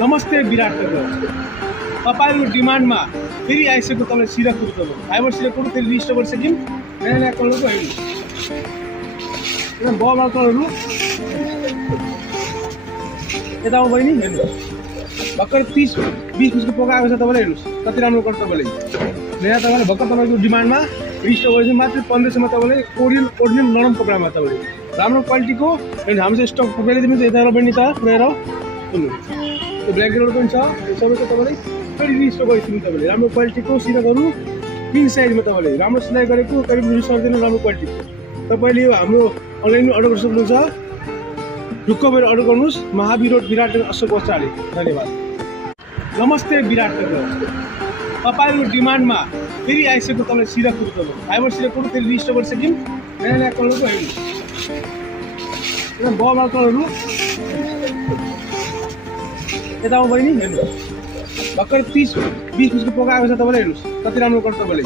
नमस्ते विराट तपाईहरुको डिमान्डमा फेरि आइसक्यो तपाईले सिरा कुर्तो फाइबर सिरा कुर्तो फेरि रिस्टोर गरिसकिन नयाँ नयाँ कलरको हेर्नु एकदम बबल कलरहरु यता आउ बहिनी हेर्नु भर्खर 30-20 पिसको पकाएको छ तपाईले हेर्नुस् कति राम्रो गर्छ तपाईले नयाँ तपाईले भर्खर तपाईको डिमान्डमा रिस्टोर गरिदिनु मात्र 1500 मा तपाईले ओरिजिनल नरम कपडामा तपाईले राम्रो क्वालिटीको हाम्रो स्टक पुगाइदिनु यता बहिनी त पुरेर सुन्नु त्यो ब्ल्याक कलर पनि छ सबैको तपाईले फेरि रिस्टोर गरिदिनु तपाईले राम्रो क्वालिटीको सिराहरू पिन साइजमा तपाईले राम्रो सिलाइ गरेको करिब रिसर्दिनु राम्रो क्वालिटीको तपाईले हाम्रो अनलाइन अर्डर गर्न सक्नुहुन्छ ढुक्क भएर अर्डर गर्नुस् महावीर रोड विराट अशोक बस्चाले धन्यवाद नमस्ते विराट तपाईहरुको डिमान्डमा फेरि आइसक्यो तपाईले सिरा कुर्तो फाइबर सिरा कुर्तो फेरि रिस्टोर गरिसकिन नयाँ नयाँ कलरको हेर्नु एकदम बबल कलरहरु यता आउ बहिनी हेर्नु भर्खर 30-20 पिसको पकाएको छ तपाईले हेर्नुस् कति राम्रो गर्छ तपाईले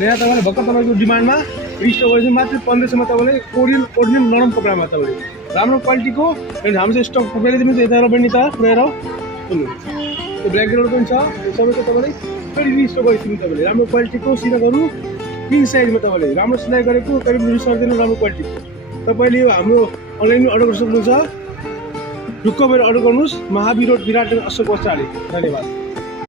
नयाँ तपाईले भर्खर तपाईको डिमान्डमा रिस्टोर गरिदिनु मात्र 1500 मा तपाईले ओरिजिनल नरम कपडामा तपाईले राम्रो क्वालिटीको हाम्रो स्टक पुगाइदिनु यता बहिनी त पुरेर सुन्नु त्यो ब्ल्याक कलर पनि छ सबैको तपाईले फेरि रिस्टोर गरिदिनु तपाईले राम्रो क्वालिटीको सिराहरू पिन साइजमा तपाईले राम्रो सिलाइ गरेको करिब रिसर्दिनु राम्रो क्वालिटीको तपाईले हाम्रो अनलाइन अर्डर गर्न सक्नुहुन्छ ढुक्क भएर अर्डर गर्नुस् महावीर रोड विराट अशोक बस्चाले धन्यवाद